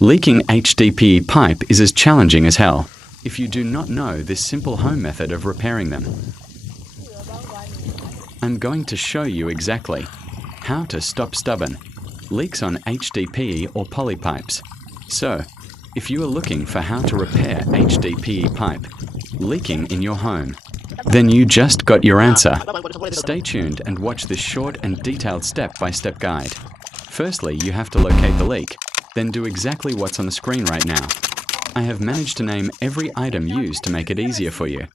Leaking HDPE pipe is as challenging as hell if you do not know this simple home method of repairing them. I'm going to show you exactly how to stop stubborn leaks on HDPE or poly pipes. So, if you are looking for how to repair HDPE pipe leaking in your home, then you just got your answer. Stay tuned and watch this short and detailed step-by-step guide. Firstly, you have to locate the leak, then do exactly what's on the screen right now. I have managed to name every item used to make it easier for you.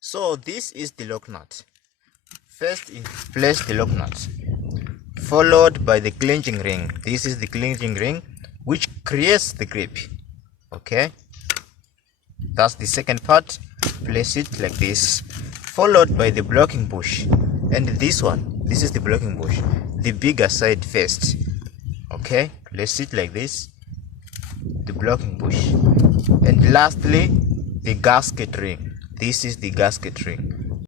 So this is the lock nut. First, place the lock nut, followed by the clenching ring. This is the clenching ring which creates the grip. Okay, that's the second part. Place it like this, followed by the blocking bush, and this one, this is the blocking bush, the bigger side first. Okay, place it like this, the blocking bush, and lastly the gasket ring. This is the gasket ring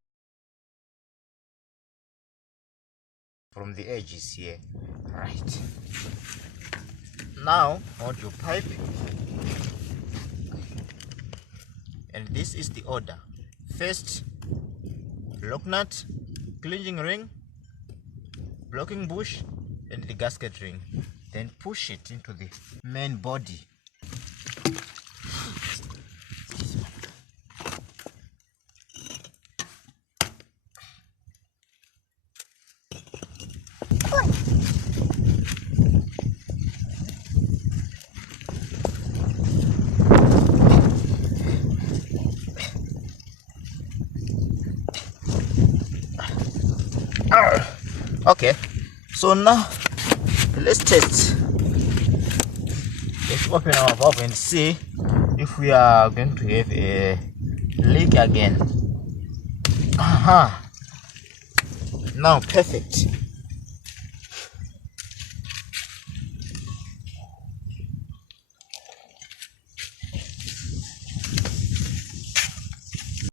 from the edges here. Right, now hold your pipe, and this is the order. First, lock nut, clenching ring, blocking bush, and the gasket ring. Then push it into the main body. Okay, so now let's test. Let's open our valve and see if we are going to have a leak again. Now perfect.